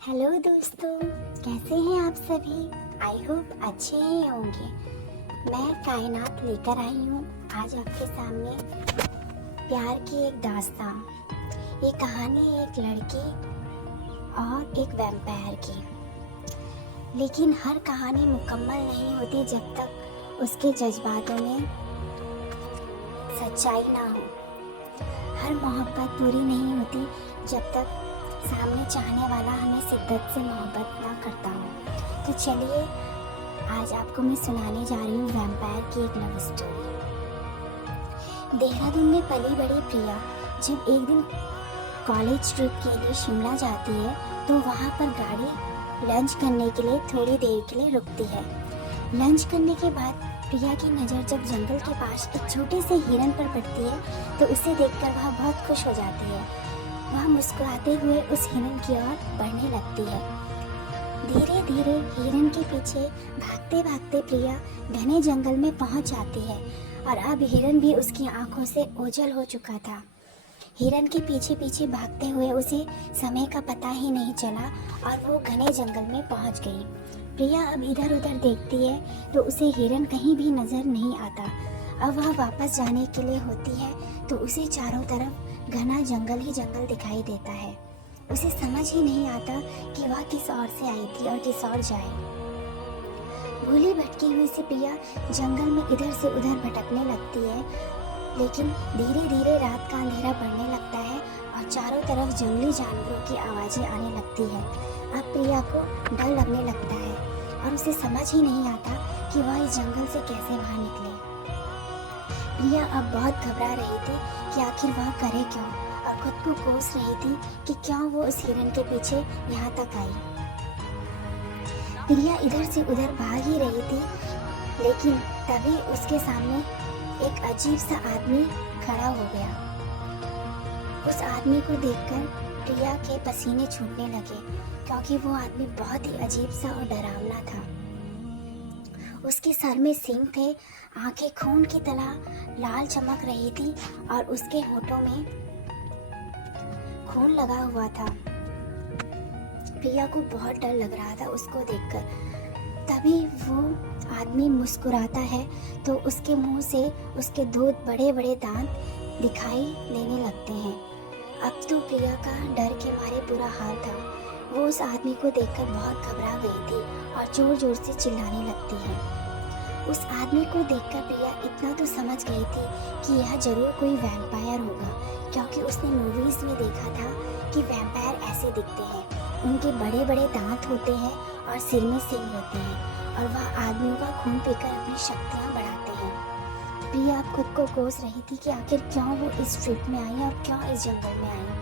Hello दोस्तों, कैसे हैं आप सभी। आई होप अच्छे ही होंगे। मैं कायनात लेकर आई हूँ आज आपके सामने प्यार की एक दास्तां। ये कहानी एक लड़की और एक वैम्पायर की। लेकिन हर कहानी मुकम्मल नहीं होती जब तक उसके जज्बातों में सच्चाई ना हो। हर मोहब्बत पूरी नहीं होती जब तक सामने चाहने वाला हमें शिद्दत से मोहब्बत ना करता हो। तो चलिए आज आपको मैं सुनाने जा रही हूँ वैम्पायर की एक लव स्टोरी। देहरादून में पली बड़ी प्रिया जब एक दिन कॉलेज ट्रिप के लिए शिमला जाती है तो वहाँ पर गाड़ी लंच करने के लिए थोड़ी देर के लिए रुकती है। लंच करने के बाद प्रिया की नज़र जब जंगल के पास एक छोटे से हिरन पर पड़ती है तो उसे देखकर वह बहुत खुश हो जाती है। वह मुस्कुराते हुए उस हिरन की ओर बढ़ने लगती है। धीरे धीरे हिरन के पीछे भागते भागते प्रिया घने जंगल में पहुंच जाती है और अब हिरन भी उसकी आंखों से ओझल हो चुका था। हिरन के पीछे पीछे भागते हुए उसे समय का पता ही नहीं चला और वो घने जंगल में पहुंच गई। प्रिया अब इधर उधर देखती है तो उसे हिरन कहीं भी नजर नहीं आता। अब वह वापस जाने के लिए होती है तो उसे चारों तरफ घना जंगल ही जंगल दिखाई देता है। उसे समझ ही नहीं आता कि वह किस ओर से आई थी और किस ओर जाए। भूली भटकी हुई सी प्रिया जंगल में इधर से उधर भटकने लगती है। लेकिन धीरे धीरे रात का अंधेरा बढ़ने लगता है और चारों तरफ जंगली जानवरों की आवाज़ें आने लगती है। अब प्रिया को डर लगने लगता है और उसे समझ ही नहीं आता कि वह इस जंगल से कैसे बाहर निकले। प्रिया अब बहुत घबरा रही थी कि आखिर वह करे क्यों और खुद को कोस रही थी कि क्यों वो उस हिरन के पीछे यहाँ तक आई। प्रिया इधर से उधर भाग ही रही थी लेकिन तभी उसके सामने एक अजीब सा आदमी खड़ा हो गया। उस आदमी को देखकर प्रिया के पसीने छूटने लगे क्योंकि वो आदमी बहुत ही अजीब सा और डरावना था। उसके सर में सींग थे, आंखें खून की तरह लाल चमक रही थी और उसके होठों में खून लगा हुआ था। प्रिया को बहुत डर लग रहा था उसको देखकर। तभी वो आदमी मुस्कुराता है तो उसके मुंह से उसके दो बड़े बड़े दांत दिखाई देने लगते हैं। अब तो प्रिया का डर के मारे बुरा हाल था। वो उस आदमी को देखकर बहुत घबरा गई थी और जोर जोर से चिल्लाने लगती है। उस आदमी को देखकर प्रिया इतना तो समझ गई थी कि यह जरूर कोई वैम्पायर होगा क्योंकि उसने मूवीज में देखा था कि वैम्पायर ऐसे दिखते हैं। उनके बड़े बड़े दांत होते हैं और सिर में सींग होते हैं और वह आदमियों का खून पीकर अपनी शक्तियाँ बढ़ाते हैं। प्रिया खुद को कोस रही थी कि आखिर क्यों वो इस ट्रिप में आई और क्यों इस जंगल में आई।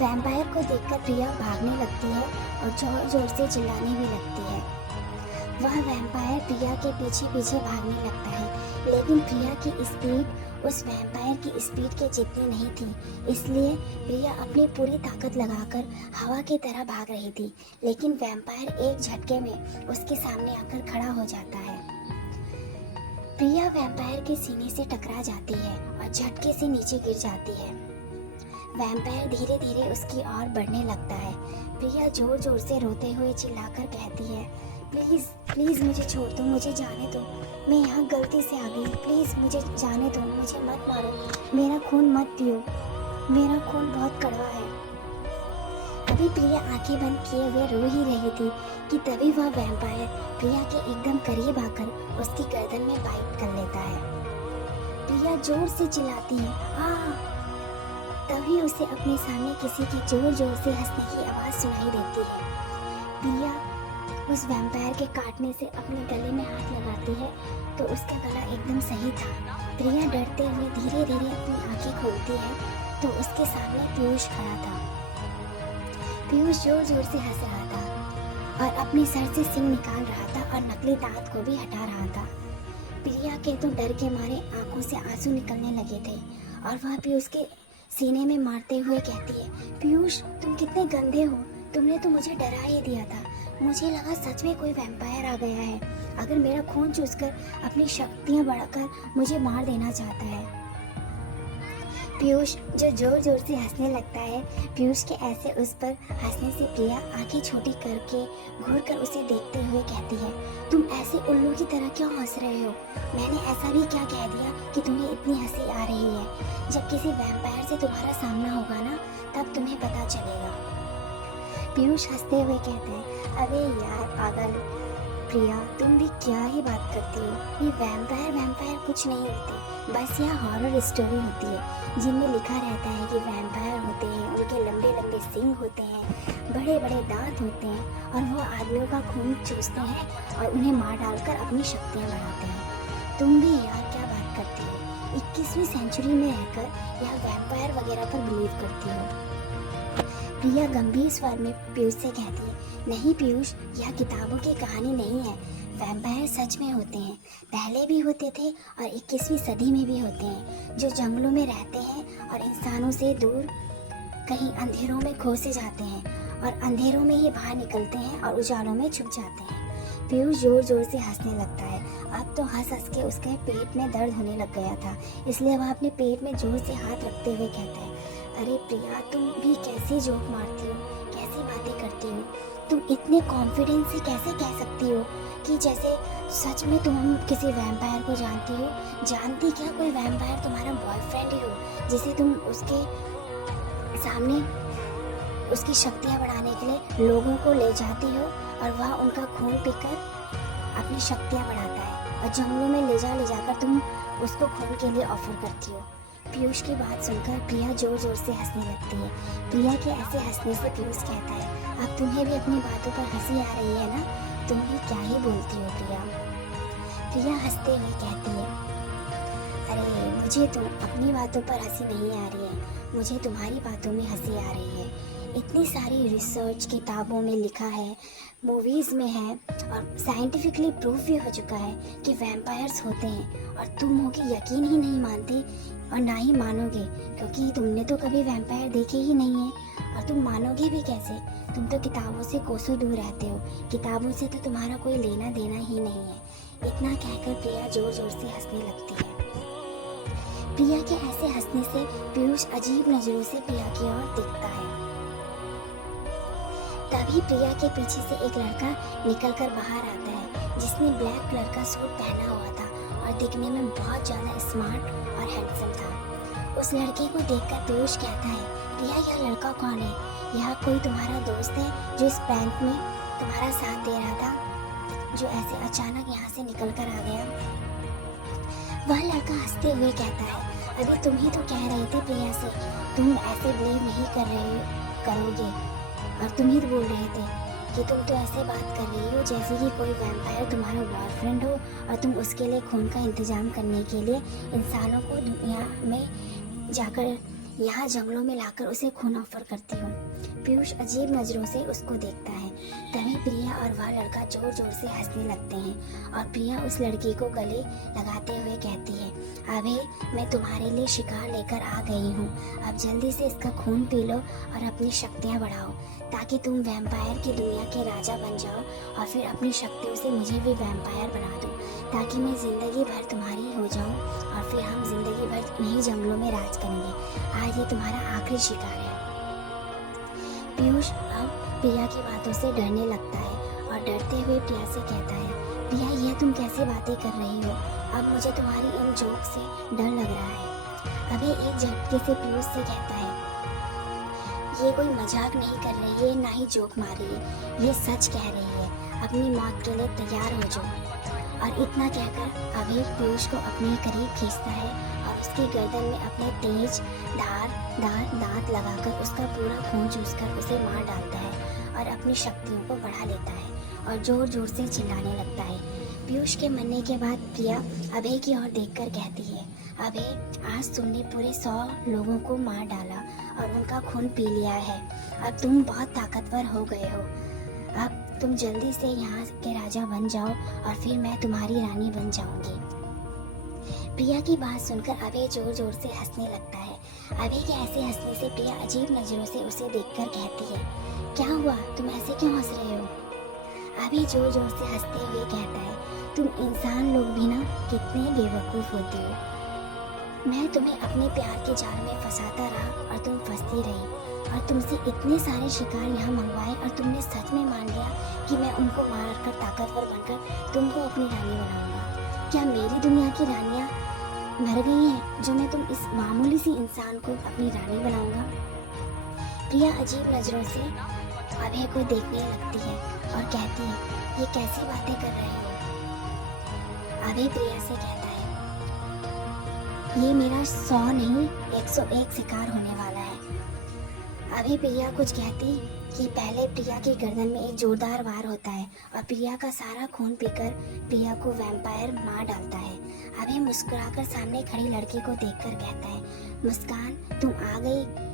वैम्पायर को देखकर प्रिया भागने लगती है और जोर जोर से चिल्लाने भी लगती है। वह वैम्पायर प्रिया के पीछे पीछे भागने लगता है लेकिन प्रिया की स्पीड उस वैम्पायर की स्पीड के जितनी नहीं थी, इसलिए प्रिया अपनी पूरी ताकत लगाकर हवा की तरह भाग रही थी। लेकिन वैम्पायर एक झटके में उसके सामने आकर खड़ा हो जाता है। प्रिया वैम्पायर के सीने से टकरा जाती है और झटके से नीचे गिर जाती है। वैम्पायर धीरे धीरे उसकी ओर बढ़ने लगता है। प्रिया जोर जोर से रोते हुए चिल्लाकर कहती है, प्लीज़ प्लीज़ मुझे छोड़ दो, मुझे जाने दो, मैं यहाँ गलती से आ गई, प्लीज़ मुझे जाने दो, मुझे मत मारो, मेरा खून मत पियो, मेरा खून बहुत कड़वा है। अभी प्रिया आंखें बंद किए हुए रो ही रही थी कि तभी वह वैम्पायर प्रिया के एकदम करीब आकर उसकी गर्दन में बाइट कर लेता है। प्रिया जोर से चिल्लाती है, हाँ। तभी उसे अपने सामने किसी की जोर जोर से हंसने की आवाज़ सुनाई देती है। प्रिया उस वैम्पायर के काटने से अपने गले में हाथ लगाती है तो उसका गला एकदम सही था। प्रिया डरते हुए धीरे धीरे अपनी आंखें खोलती है तो उसके सामने पीयूष खड़ा था। पीयूष जोर जोर से हंस रहा था और अपने सर से सिंग निकाल रहा था और नकली दांत को भी हटा रहा था। प्रिया के तो डर के मारे आंखों से आंसू निकलने लगे थे और वह पीयूष के सीने में मारते हुए कहती है, पीयूष तुम कितने गंदे हो, तुमने तो मुझे डरा ही दिया था। मुझे लगा सच में कोई वैम्पायर आ गया है, अगर मेरा खून चूसकर अपनी शक्तियाँ बढ़ाकर मुझे मार देना चाहता है। पीयूष जो जोर जोर से हंसने लगता है। पीयूष के ऐसे उस पर हंसने से प्रिया आंखें छोटी करके घूर कर उसे देखते हुए कहती है, तुम ऐसे उल्लू की तरह क्यों हंस रहे हो? मैंने ऐसा भी क्या कह दिया कि तुम्हें इतनी हंसी आ रही है? जब किसी वैम्पायर से तुम्हारा सामना होगा ना, तब तुम्हें पता चलेगा। पीयूष हंसते हुए कहते हैं, अबे यार पागल प्रिया, तुम भी क्या ही बात करती हो? ये वैम्पायर कुछ नहीं होते, बस यह हॉरर स्टोरी होती है जिनमें लिखा रहता है कि वैम्पायर होते हैं, उनके लंबे लंबे सींग होते हैं, बड़े बड़े दांत होते हैं और वो आदमियों का खून चूसते हैं और उन्हें मार डालकर अपनी शक्तियाँ बढ़ाते हैं। तुम भी यार क्या बात करती हो? 21वीं सेंचुरी में रहकर यह वैम्पायर वगैरह पर बिलीव करती हो? प्रिया गंभीर स्वर में पीयूष से कहती है, नहीं पीयूष, यह किताबों की कहानी नहीं है। वैम्पायर सच में होते हैं, पहले भी होते थे और 21वीं सदी में भी होते हैं, जो जंगलों में रहते हैं और इंसानों से दूर कहीं अंधेरों में खो से जाते हैं और अंधेरों में ही बाहर निकलते हैं और उजालों में छुप जाते हैं। पीयूष जोर जोर से हंसने लगता है। अब तो हंस हंस के उसके पेट में दर्द होने लग गया था, इसलिए वह अपने पेट में जोर से हाथ रखते हुए कहता है, अरे प्रिया, तुम भी कैसी जोक मारती हो, कैसी बातें करती हो? तुम इतने कॉन्फिडेंस से कैसे कह सकती हो कि जैसे सच में तुम किसी वैम्पायर को जानती हो? जानती क्या कोई वैम्पायर तुम्हारा बॉयफ्रेंड ही हो, जिसे तुम उसके सामने उसकी शक्तियाँ बढ़ाने के लिए लोगों को ले जाती हो और वह उनका खून पीकर अपनी शक्तियाँ बढ़ाता है और जंगलों में ले जाकर तुम उसको खून के लिए ऑफर करती हो। पीयूष की बात सुनकर प्रिया जोर जोर से हंसने लगती है। प्रिया के ऐसे हंसने से पीयूष कहता है, अब तुम्हें भी अपनी बातों पर हंसी आ रही है ना? तुम भी क्या ही बोलती हो प्रिया? प्रिया हंसते हुए कहती है, अरे मुझे तो अपनी बातों पर हंसी नहीं आ रही है, मुझे तुम्हारी बातों में हंसी आ रही है। इतनी सारी रिसर्च किताबों में लिखा है, मूवीज़ में है और साइंटिफिकली प्रूफ भी हो चुका है कि वैम्पायर्स होते हैं, और तुम हो कि यकीन ही नहीं मानते और ना ही मानोगे, क्योंकि तुमने तो कभी वैम्पायर देखे ही नहीं है और तुम मानोगे भी कैसे? तुम तो किताबों से कोसों दूर रहते हो, किताबों से तो तुम्हारा कोई लेना देना ही नहीं है। इतना कहकर प्रिया जोर जोर से हंसने लगती है। प्रिया के ऐसे हंसने से पीयूष अजीब नजरों से प्रिया की ओर देखता है। तभी प्रिया के पीछे से एक लड़का निकलकर बाहर आता है, जिसने ब्लैक कलर का सूट पहना हुआ था और दिखने में बहुत ज़्यादा स्मार्ट और हैंडसम था। उस लड़के को देखकर पीयूष कहता है, प्रिया, यह लड़का कौन है? यह कोई तुम्हारा दोस्त है जो इस प्रैंक में तुम्हारा साथ दे रहा था, जो ऐसे अचानक यहाँ से निकल कर आ गया? वह लड़का हंसते हुए कहता है, अभी तुम ही तो कह रहे थे प्रिया से तुम ऐसे बिलीव नहीं करोगे, और तुम ही तो बोल रहे थे कि तुम तो ऐसे बात कर रही हो जैसे कि कोई वैम्पायर तुम्हारा बॉयफ्रेंड हो और तुम उसके लिए खून का इंतजाम करने के लिए इंसानों को दुनिया में जाकर यहाँ जंगलों में लाकर उसे खून ऑफर करती हो। पीयूष अजीब नज़रों से उसको देखता है। तभी प्रिया और वह लड़का जोर जोर से हंसने लगते हैं और प्रिया उस लड़की को गले लगाते हुए कहती है, अभी मैं तुम्हारे लिए शिकार लेकर आ गई हूँ, अब जल्दी से इसका खून पी लो और अपनी शक्तियाँ बढ़ाओ, ताकि तुम वैम्पायर की दुनिया के राजा बन जाओ और फिर अपनी शक्तियों से मुझे भी वैम्पायर बना दो, ताकि मैं ज़िंदगी भर तुम्हारी हो जाऊँ और फिर हम जिंदगी भर इन्हीं जंगलों में राज करेंगे। आज ये तुम्हारा आखिरी शिकार है। पीयूष अब प्रिया की बातों से डरने लगता है और डरते हुए प्रिया से कहता है, प्रिया, यह तुम कैसी बातें कर रही हो? अब मुझे तुम्हारी इन जोक से डर लग रहा है। अभी एक झटके से पीयूष से कहता है, ये कोई मजाक नहीं कर रही है, ना ही जोक मार रही है, ये सच कह रही है, अपनी मौत के लिए तैयार हो जाओ। और इतना कहकर अभी पीयूष को अपने करीब खींचता है और उसकी गर्दन में अपने तेज धारदार दांत लगाकर उसका पूरा खून चूसकर उसे मार डालता है और अपनी शक्तियों को बढ़ा लेता है और जोर जोर से चिल्लाने लगता है। पीयूष के मरने के बाद प्रिया अभय की ओर देखकर कहती है, अभय, आज तुमने पूरे 100 लोगों को मार डाला और उनका खून पी लिया है। अब तुम बहुत ताकतवर हो गए हो। अब तुम जल्दी से यहाँ के राजा बन जाओ और फिर मैं तुम्हारी रानी बन जाऊंगी। प्रिया की बात सुनकर अभय जोर जोर से हंसने लगता है। अभय के ऐसे हंसने से प्रिया अजीब नजरों से उसे देखकर कहती है, क्या हुआ, तुम ऐसे क्यों हंस रहे हो? अभय जोर जोर से हंसते हुए कहता है, तुम इंसान लोग भी ना कितने बेवकूफ़ होते हो। मैं तुम्हें अपने प्यार के जाल में फंसाता रहा और तुम फंसती रही, और तुमसे इतने सारे शिकार यहाँ मंगवाए और तुमने सच में मान लिया कि मैं उनको मारकर ताकतवर बनकर तुमको अपनी रानी बनाऊंगा। क्या मेरी दुनिया की रानियाँ मर गई हैं जो मैं तुम इस मामूली सी इंसान को अपनी रानी बनाऊंगा? प्रिया अजीब नज़रों से अभय को देखने लगती है और कहती है, ये कैसी बातें कर रहे हो? अभय प्रिया से कहता है, ये मेरा 100 नहीं 101 शिकार होने वाला है। अभी प्रिया कुछ कहती कि पहले प्रिया की गर्दन में एक जोरदार वार होता है और प्रिया का सारा खून पीकर प्रिया को वैम्पायर मार डालता है। अभी मुस्कुराकर सामने खड़ी लड़की को देखकर कहता है, मुस्कान, तुम आ गई।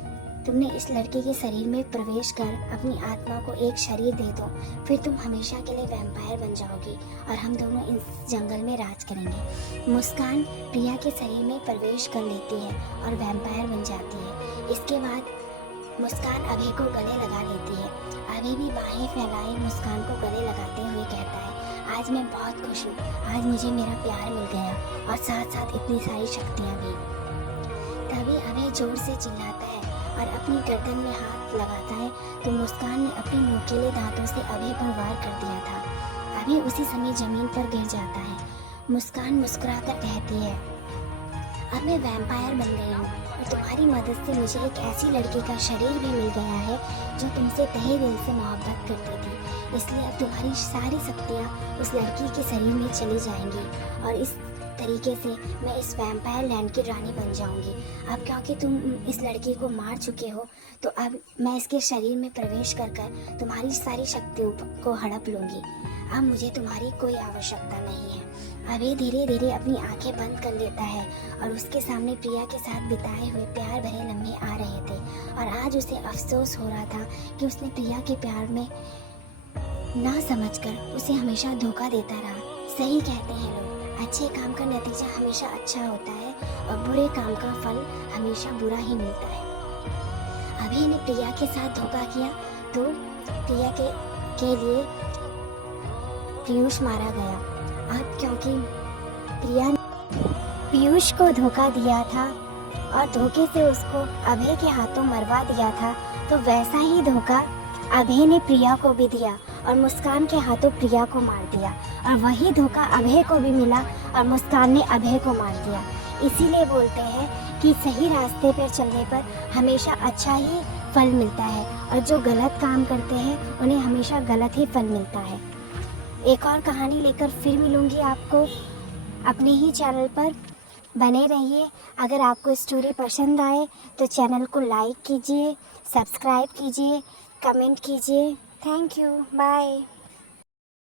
तुमने इस लड़के के शरीर में प्रवेश कर अपनी आत्मा को एक शरीर दे दो, फिर तुम हमेशा के लिए वैम्पायर बन जाओगी और हम दोनों इस जंगल में राज करेंगे। मुस्कान प्रिया के शरीर में प्रवेश कर लेती है और वैम्पायर बन जाती है। इसके बाद मुस्कान अभय को गले लगा लेती है। अभय भी बाहें फैलाए मुस्कान को गले लगाते हुए कहता है, आज मैं बहुत खुश हूँ, आज मुझे मेरा प्यार मिल गया और साथ साथ इतनी सारी शक्तियाँ भी। तभी अभय जोर से चिल्लाता है और अपनी गर्दन में हाथ लगाता है तो मुस्कान ने अपने नोकीले दांतों से अभय पर वार कर दिया था। अभय उसी समय जमीन पर गिर जाता है। मुस्कान मुस्कुराकर कहती है, अब मैं वैम्पायर बन गई हूँ और तुम्हारी मदद से मुझे एक ऐसी लड़की का शरीर भी मिल गया है जो तुमसे तहे दिल से मोहब्बत करती थी। इसलिए अब तुम्हारी सारी शक्तियाँ उस लड़की के शरीर में चली जाएंगी और इस तरीके से मैं इस वैम्पायर लैंड की रानी बन जाऊंगी। अब क्योंकि तुम इस लड़की को मार चुके हो तो अब मैं इसके शरीर में प्रवेश कर कर तुम्हारी सारी शक्तियों को हड़प लूंगी। अब मुझे तुम्हारी कोई आवश्यकता नहीं है। अभय धीरे धीरे अपनी आंखें बंद कर लेता है और उसके सामने प्रिया के साथ बिताए हुए प्यार भरे लम्हे आ रहे थे और आज उसे अफसोस हो रहा था कि उसने प्रिया के प्यार में ना समझकर उसे हमेशा धोखा देता रहा। सही कहते हैं लोग, अच्छे काम का नतीजा हमेशा अच्छा होता है और बुरे काम का फल हमेशा बुरा ही मिलता है। अभय ने प्रिया के साथ धोखा किया तो प्रिया के लिए पीयूष मारा गया। अब क्योंकि प्रिया ने पीयूष को धोखा दिया था और धोखे से उसको अभय के हाथों मरवा दिया था, तो वैसा ही धोखा अभय ने प्रिया को भी दिया और मुस्कान के हाथों प्रिया को मार दिया और वही धोखा अभय को भी मिला और मुस्कान ने अभय को मार दिया। इसीलिए बोलते हैं कि सही रास्ते पर चलने पर हमेशा अच्छा ही फल मिलता है और जो गलत काम करते हैं उन्हें हमेशा गलत ही फल मिलता है। एक और कहानी लेकर फिर मिलूंगी आपको अपने ही चैनल पर। बने रहिए। अगर आपको स्टोरी पसंद आए तो चैनल को लाइक कीजिए, सब्सक्राइब कीजिए, कमेंट कीजिए। Thank you, bye.